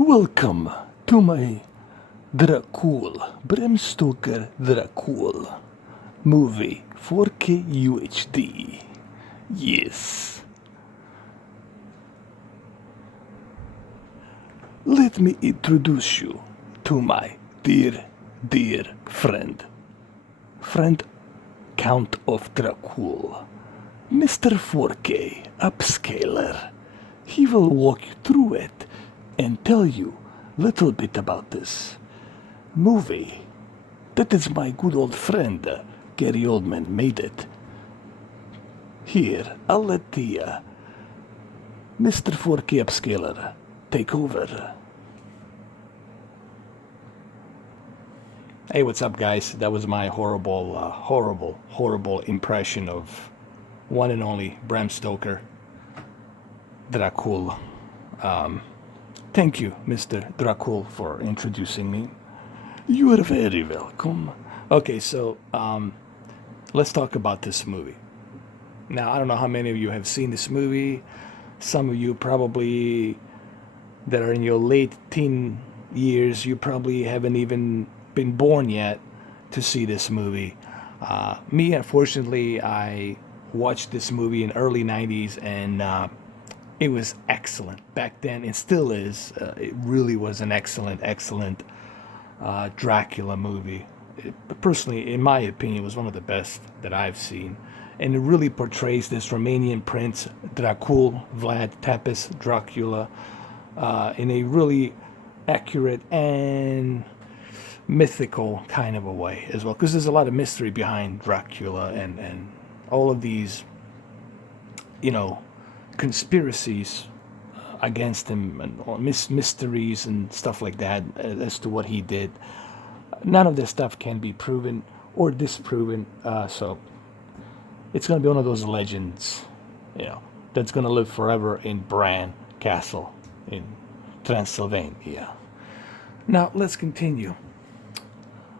Welcome to my Dracula, Bram Stoker Dracula movie 4K UHD. Yes. Let me introduce you to my dear friend. Friend Count of Dracula, Mr. 4K Upscaler. He will walk you through it and tell you a little bit about this movie. That is my good old friend, Gary Oldman made it. Here, I'll let the Mr. 4K Upscaler take over. Hey, what's up, guys? That was my horrible impression of one and only Bram Stoker, Dracula. Thank you, Mr. Dracula, for introducing me. You are very welcome. Okay, so let's talk about this movie. Now, I don't know how many of you have seen this movie. Some of you probably that are in your late teen years, you probably haven't even been born yet to see this movie. Me, unfortunately, I watched this movie in early 90s, and it was excellent back then. It still is. It really was an excellent Dracula movie. Personally, in my opinion, it was one of the best that I've seen. And it really portrays this Romanian prince, Dracul, Vlad Tepes, Dracula, in a really accurate and mythical kind of a way as well. Because there's a lot of mystery behind Dracula and all of these, conspiracies against him and mysteries and stuff like that as to what he did. None of this stuff can be proven or disproven, so it's going to be one of those legends, that's going to live forever in Bran Castle in Transylvania. Now, let's continue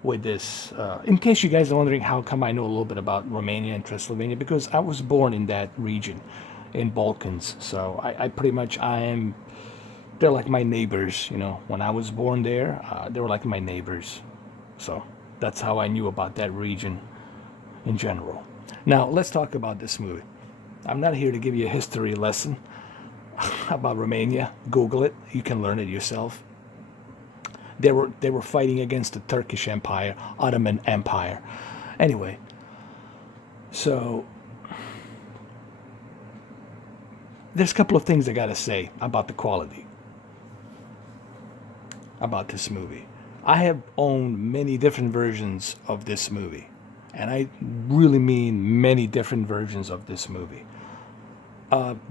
with this. In case you guys are wondering how come I know a little bit about Romania and Transylvania, because I was born in that region in Balkans, so I pretty much they're like my neighbors. When I was born there, they were like my neighbors, so that's how I knew about that region in general. Now let's talk about this movie. I'm not here to give you a history lesson about Romania. Google it, you can learn it yourself. They were fighting against the Turkish Empire, Ottoman Empire. Anyway, so there's a couple of things I gotta say about the quality about this movie. I have owned many different versions of this movie, and I really mean many different versions of this movie.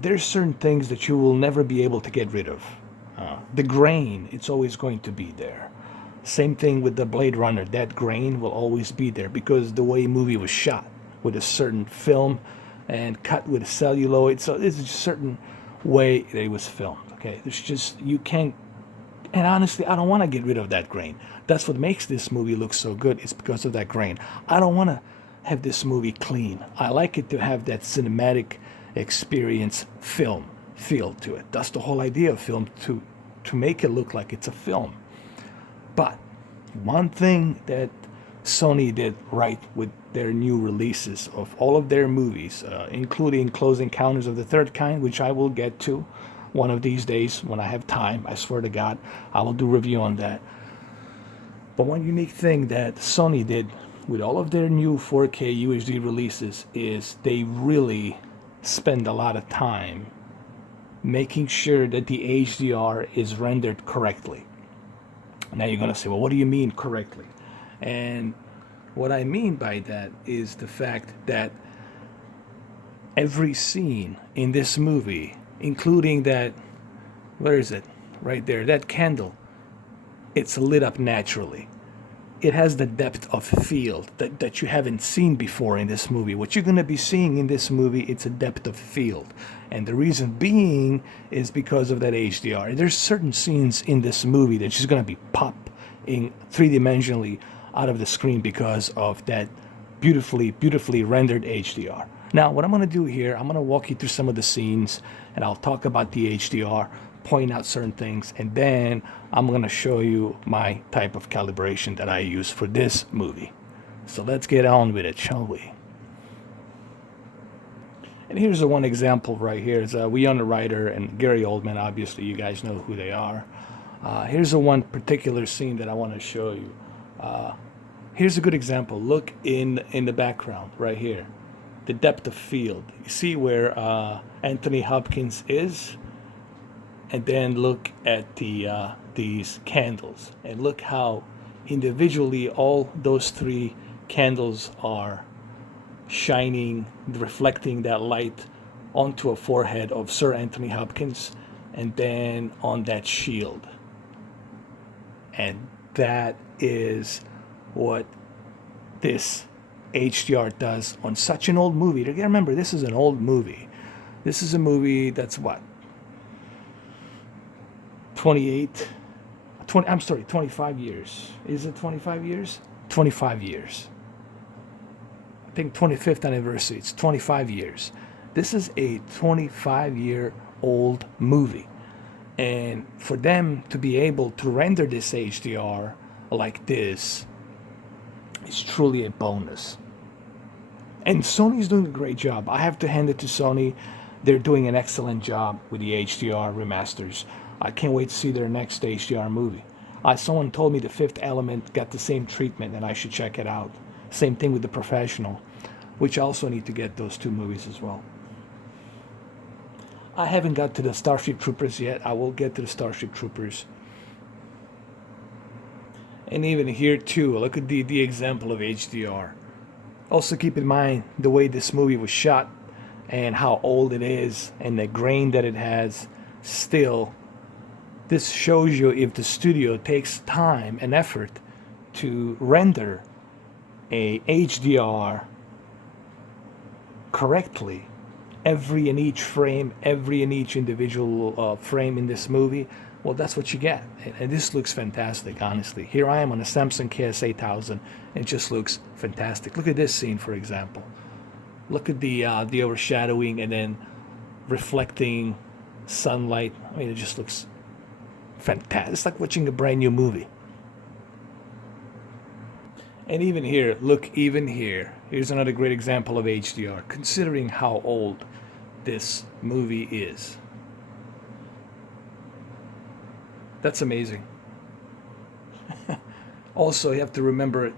There's certain things that you will never be able to get rid of. The grain, it's always going to be there. Same thing with the Blade Runner. That grain will always be there because the way a movie was shot with a certain film and cut with celluloid. So it's a certain way that it was filmed. Okay, there's just, you can't, and honestly, I don't want to get rid of that grain. That's what makes this movie look so good. It's because of that grain. I don't want to have this movie clean. I like it to have that cinematic experience film feel to it. That's the whole idea of film, to make it look like it's a film. But one thing that Sony did right with their new releases of all of their movies, including Close Encounters of the Third Kind, which I will get to one of these days when I have time. I swear to God, I will do a review on that. But one unique thing that Sony did with all of their new 4K UHD releases is they really spend a lot of time making sure that the HDR is rendered correctly. Now you're going to say, well, what do you mean correctly? And what I mean by that is the fact that every scene in this movie, including that, where is it? Right there, that candle, it's lit up naturally. It has the depth of field that you haven't seen before in this movie. What you're going to be seeing in this movie, it's a depth of field. And the reason being is because of that HDR. There's certain scenes in this movie that just going to be popping three-dimensionally out of the screen because of that beautifully rendered HDR. Now, what I'm going to do here, I'm going to walk you through some of the scenes, and I'll talk about the HDR, point out certain things, and then I'm going to show you my type of calibration that I use for this movie. So let's get on with it, shall we? And here's the one example right here. It's Winona Ryder and Gary Oldman. Obviously, you guys know who they are. Here's the one particular scene that I want to show you. Here's a good example. Look in the background right here. The depth of field. You see where Anthony Hopkins is? And then look at these candles. And look how individually all those three candles are shining, reflecting that light onto a forehead of Sir Anthony Hopkins, and then on that shield. And that is what this HDR does on such an old movie. You gotta remember, this is an old movie. This is a movie that's what? 25 years. Is it 25 years? 25 years. I think 25th anniversary. It's 25 years. This is a 25-year-old movie. And for them to be able to render this HDR like this is truly a bonus. And Sony's doing a great job. I have to hand it to Sony. They're doing an excellent job with the HDR remasters. I can't wait to see their next HDR movie. Someone told me The Fifth Element got the same treatment and I should check it out. Same thing with The Professional, which I also need to get those two movies as well. I haven't got to the Starship Troopers yet. I will get to the Starship Troopers. And even here too, look at the example of HDR. Also keep in mind the way this movie was shot and how old it is and the grain that it has. Still, this shows you if the studio takes time and effort to render a HDR correctly, every and each frame, every and each individual frame in this movie. Well, that's what you get. And this looks fantastic, honestly. Here I am on a Samsung KS8000. It just looks fantastic. Look at this scene, for example. Look at the overshadowing and then reflecting sunlight. I mean, it just looks fantastic. It's like watching a brand new movie. And even here, look, even here. Here's another great example of HDR, considering how old this movie is. That's amazing. Also, you have to remember,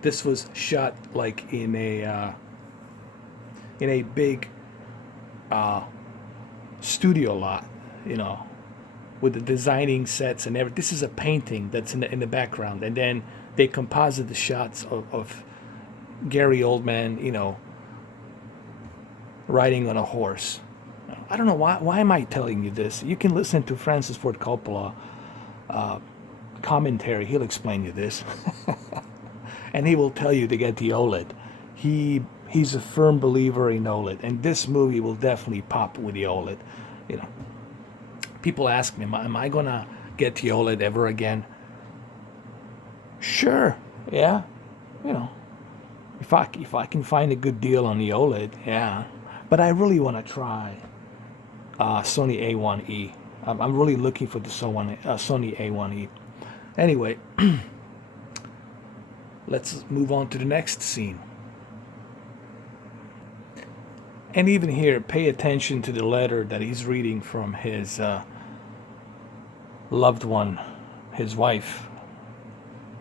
this was shot like in a big studio lot, you know, with the designing sets and everything. This is a painting that's in the background, and then they composite the shots of Gary Oldman, you know, riding on a horse. I don't know why am I telling you this? You can listen to Francis Ford Coppola commentary. He'll explain you this. And he will tell you to get the OLED. He's a firm believer in OLED, and this movie will definitely pop with the OLED. You know, people ask me, am I gonna get the OLED ever again? Sure, yeah. You know, if I can find a good deal on the OLED, yeah. But I really want to try Sony A1E. I'm really looking for the Sony A1E. Anyway, let's move on to the next scene. And even here, pay attention to the letter that he's reading from his loved one, his wife.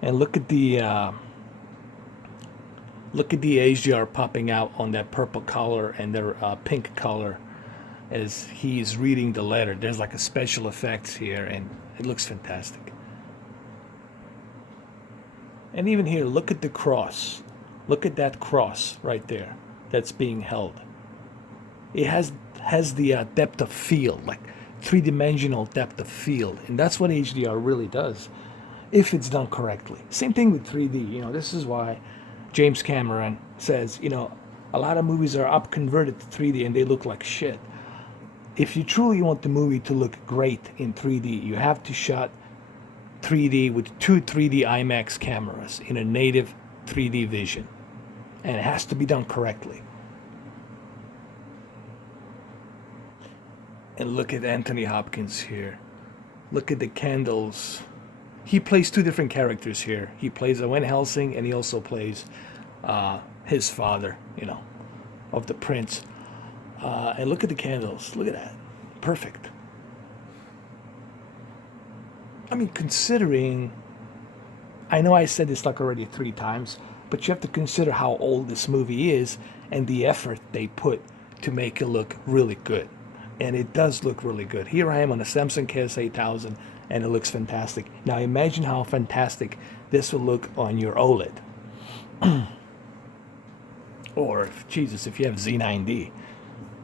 And look at the HDR popping out on that purple color and the pink color as he's reading the letter. There's like a special effects here, and it looks fantastic. And even here, look at the cross. Look at that cross right there that's being held. It has the depth of field, like three-dimensional depth of field, and that's what HDR really does if it's done correctly. Same thing with 3D. You know, this is why James Cameron says, you know, a lot of movies are up converted to 3D and they look like shit. If you truly want the movie to look great in 3D, you have to shot 3D with two 3D IMAX cameras in a native 3D vision, and it has to be done correctly. And look at Anthony Hopkins here. Look at the candles. He plays two different characters here. He plays Owen Helsing, and he also plays his father, you know, of the prince. And look at the candles. Look at that. Perfect. I mean, considering, I know I said this like already 3 times, but you have to consider how old this movie is and the effort they put to make it look really good. And it does look really good. Here I am on a Samsung KS8000, and it looks fantastic. Now imagine how fantastic this will look on your OLED. Or, Jesus, if you have Z9D,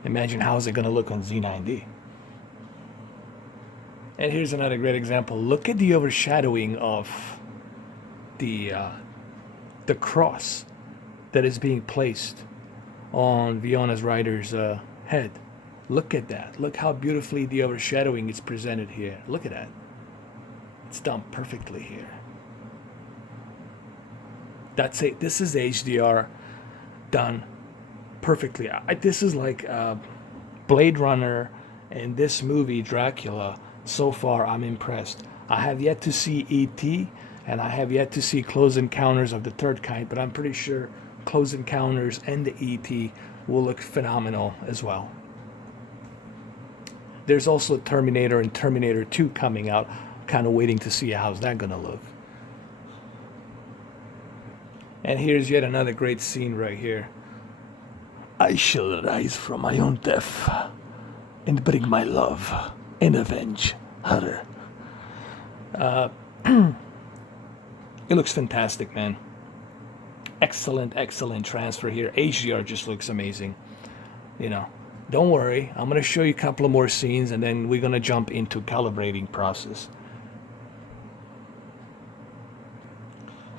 imagine how is it going to look on Z9D. And here's another great example. Look at the overshadowing of the cross that is being placed on Viona's rider's head. Look at that. Look how beautifully the overshadowing is presented here. Look at that. It's done perfectly here. That's it. This is HDR done perfectly. This is like Blade Runner and this movie Dracula. So far, I'm impressed. I have yet to see E.T. and I have yet to see Close Encounters of the Third Kind, but I'm pretty sure Close Encounters and the E.T. will look phenomenal as well. There's also Terminator and Terminator 2 coming out. Kind of waiting to see how's that going to look. And here's yet another great scene right here. I shall rise from my own death and bring my love and avenge her. It looks fantastic, man. Excellent, excellent transfer here. HDR just looks amazing. You know, don't worry. I'm going to show you a couple of more scenes, and then we're going to jump into calibrating process.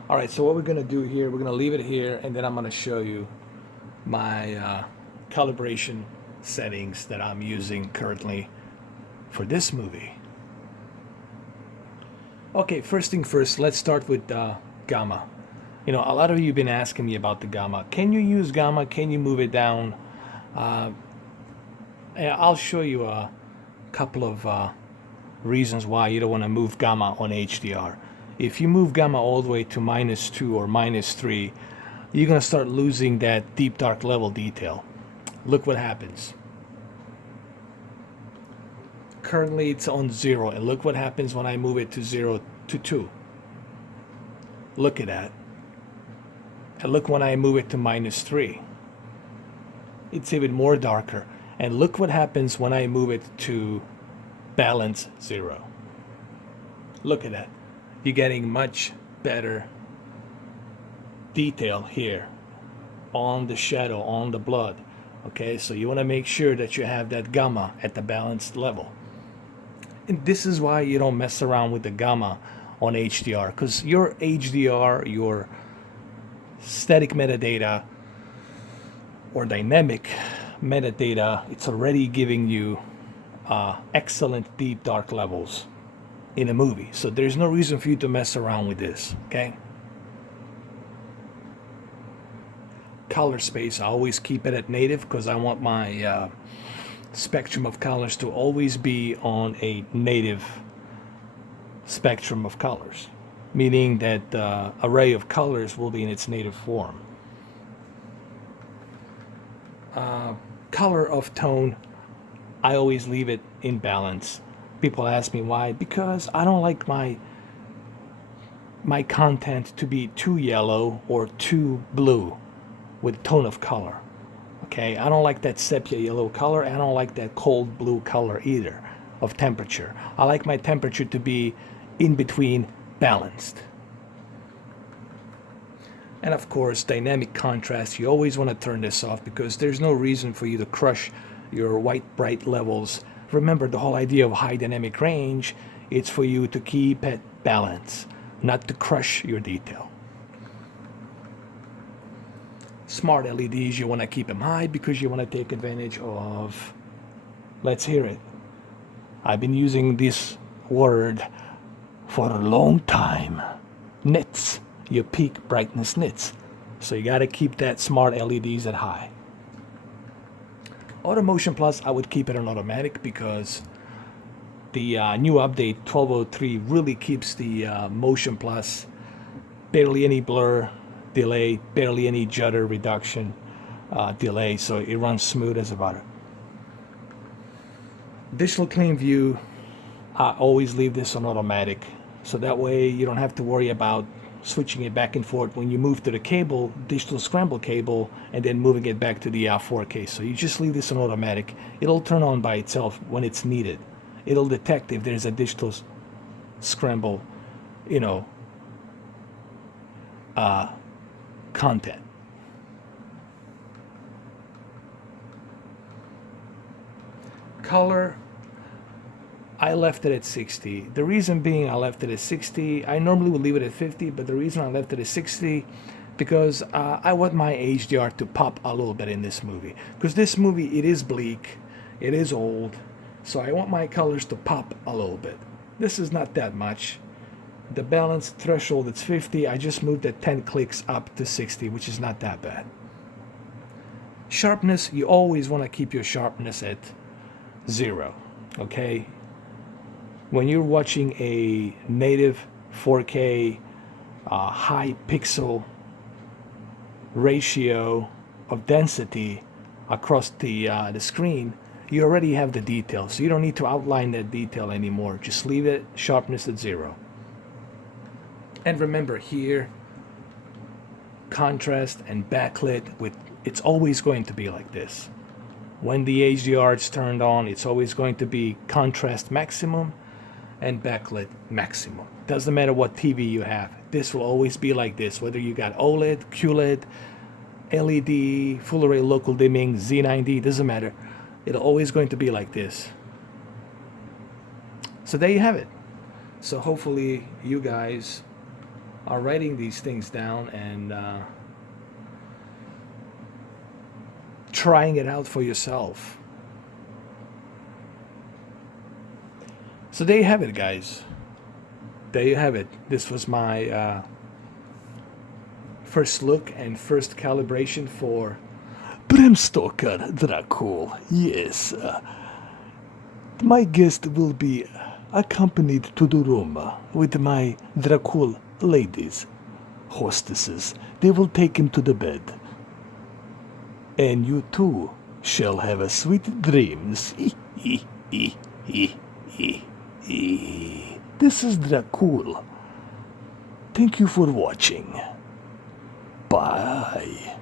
All right, so what we're going to do here, we're going to leave it here, and then I'm going to show you my calibration settings that I'm using currently for this movie. Okay, first thing first, let's start with gamma. You know, a lot of you have been asking me about the gamma. Can you use gamma? Can you move it down? I'll show you a couple of reasons why you don't want to move gamma on HDR. If you move gamma all the way to -2 or -3, you're going to start losing that deep dark level detail. Look what happens. Currently it's on 0, and look what happens when I move it to 0 to 2. Look at that. And look when I move it to -3. It's even more darker. And look what happens when I move it to balance 0. Look at that. You're getting much better detail here on the shadow, on the blood. Okay, so you want to make sure that you have that gamma at the balanced level. And this is why you don't mess around with the gamma on HDR, because your HDR, your static metadata or dynamic metadata, it's already giving you excellent deep dark levels in a movie. So there's no reason for you to mess around with this, okay? Colorspace, I always keep it at native because I want my spectrum of colors to always be on a native spectrum of colors, meaning that the array of colors will be in its native form. Color of tone, I always leave it in balance. People ask me why. Because I don't like my content to be too yellow or too blue with tone of color. Okay, I don't like that sepia yellow color. I don't like that cold blue color either of temperature. I like my temperature to be in between, balanced. And of course, dynamic contrast, you always want to turn this off because there's no reason for you to crush your white bright levels. Remember, the whole idea of high dynamic range, it's for you to keep it balanced, not to crush your detail. Smart LEDs, you want to keep them high because you want to take advantage of, let's hear it. I've been using this word for a long time. Nits, your peak brightness nits. So you got to keep that smart LEDs at high. Automotion Plus, I would keep it on automatic because the new update 1203 really keeps the Motion Plus barely any blur delay, barely any judder reduction delay, so it runs smooth as a butter. Digital clean view, I always leave this on automatic, so that way you don't have to worry about switching it back and forth when you move to the cable, digital scramble cable, and then moving it back to the 4K. So you just leave this on automatic. It'll turn on by itself when it's needed. It'll detect if there's a digital scramble, you know, content. Color, I left it at 60. The reason being I left it at 60, I normally would leave it at 50, but the reason I left it at 60 because I want my HDR to pop a little bit in this movie. Because this movie, it is bleak, it is old, so I want my colors to pop a little bit. This is not that much. The balance threshold, it's 50. I just moved it 10 clicks up to 60, which is not that bad. Sharpness, you always want to keep your sharpness at 0, okay? When you're watching a native 4K high pixel ratio of density across the screen, you already have the detail, so you don't need to outline that detail anymore. Just leave it sharpness at 0. And remember here, contrast and backlit, it's always going to be like this. When the HDR is turned on, it's always going to be contrast maximum and backlit maximum. Doesn't matter what TV you have. This will always be like this, whether you got OLED, QLED, LED, full array local dimming, Z90, doesn't matter. It'll always going to be like this. So there you have it. So hopefully you guys are writing these things down and trying it out for yourself. So there you have it, guys. There you have it. This was my first look and first calibration for Bram Stoker Dracula. Yes. My guest will be accompanied to the room with my Dracula ladies, hostesses. They will take him to the bed. And you too shall have a sweet dreams. This is Dracula. Thank you for watching. Bye.